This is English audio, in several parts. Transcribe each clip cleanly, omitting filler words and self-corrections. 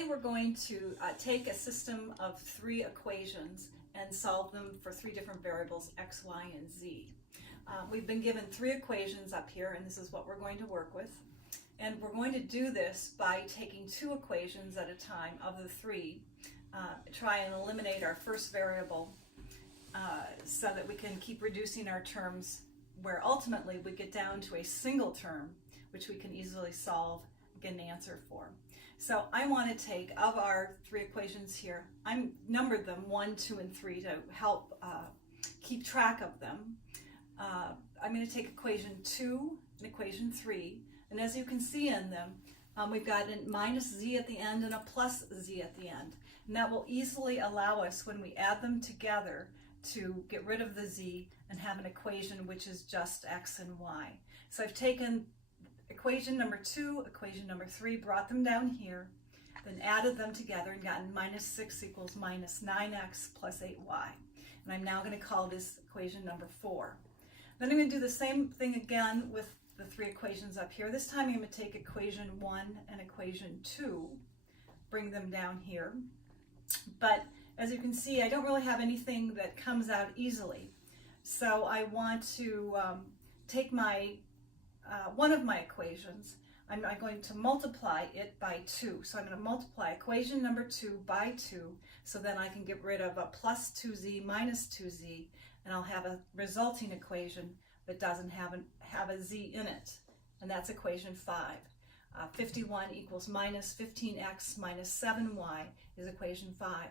Today we're going to take a system of 3 equations and solve them for 3 different variables, x, y, and z. We've been given 3 equations up here, and this is what we're going to work with. And we're going to do this by taking 2 equations at a time of the 3, try and eliminate our first variable so that we can keep reducing our terms, where ultimately we get down to a single term which we can easily solve, get an answer for. So I want to take, of our 3 equations here, I numbered them 1, 2, and 3 to help keep track of them. I'm going to take equation 2 and equation 3, and as you can see in them, we've got a minus z at the end and a plus z at the end. And that will easily allow us, when we add them together, to get rid of the z and have an equation which is just x and y. So I've taken equation number 2, equation number 3, brought them down here, then added them together and gotten minus 6 equals minus 9x plus 8y. And I'm now going to call this equation number 4. Then I'm going to do the same thing again with the 3 equations up here. This time I'm going to take equation 1 and equation 2, bring them down here. But as you can see, I don't really have anything that comes out easily. So I want to take my one of my equations. I'm going to multiply it by 2. So I'm going to multiply equation number 2 by 2, so then I can get rid of a plus 2z minus 2z, and I'll have a resulting equation that doesn't have a z in it, and that's equation 5. 51 equals minus 15x minus 7y is equation 5.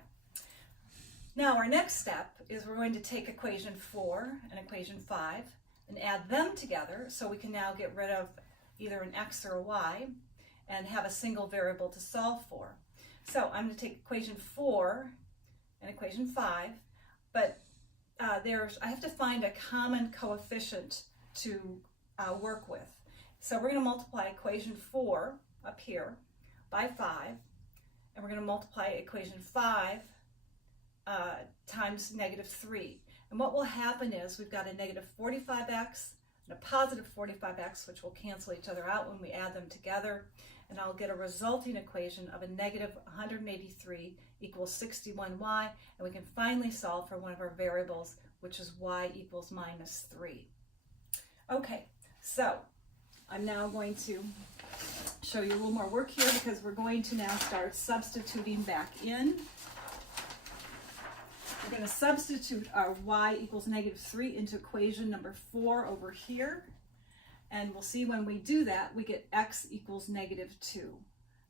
Now our next step is we're going to take equation 4 and equation 5 and add them together, so we can now get rid of either an x or a y and have a single variable to solve for. So I'm going to take equation 4 and equation 5, but I have to find a common coefficient to work with. So we're going to multiply equation 4 up here by 5, and we're going to multiply equation 5 times negative 3. And what will happen is we've got a negative 45x and a positive 45x, which will cancel each other out when we add them together. And I'll get a resulting equation of a negative 183 equals 61y. And we can finally solve for one of our variables, which is y equals minus 3. Okay, so I'm now going to show you a little more work here, because we're going to now start substituting back in. We're going to substitute our y equals negative 3 into equation number 4 over here. And we'll see when we do that, we get x equals negative 2.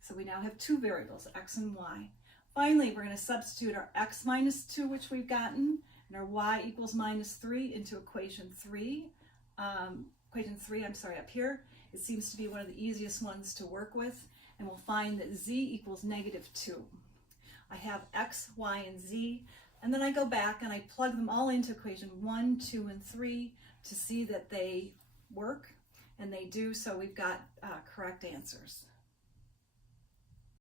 So we now have 2 variables, x and y. Finally, we're going to substitute our x minus 2, which we've gotten, and our y equals minus 3 into equation 3. Equation 3, up here. It seems to be one of the easiest ones to work with. And we'll find that z equals negative 2. I have x, y, and z. And then I go back and I plug them all into equation 1, 2, and 3 to see that they work, and they do, so we've got correct answers.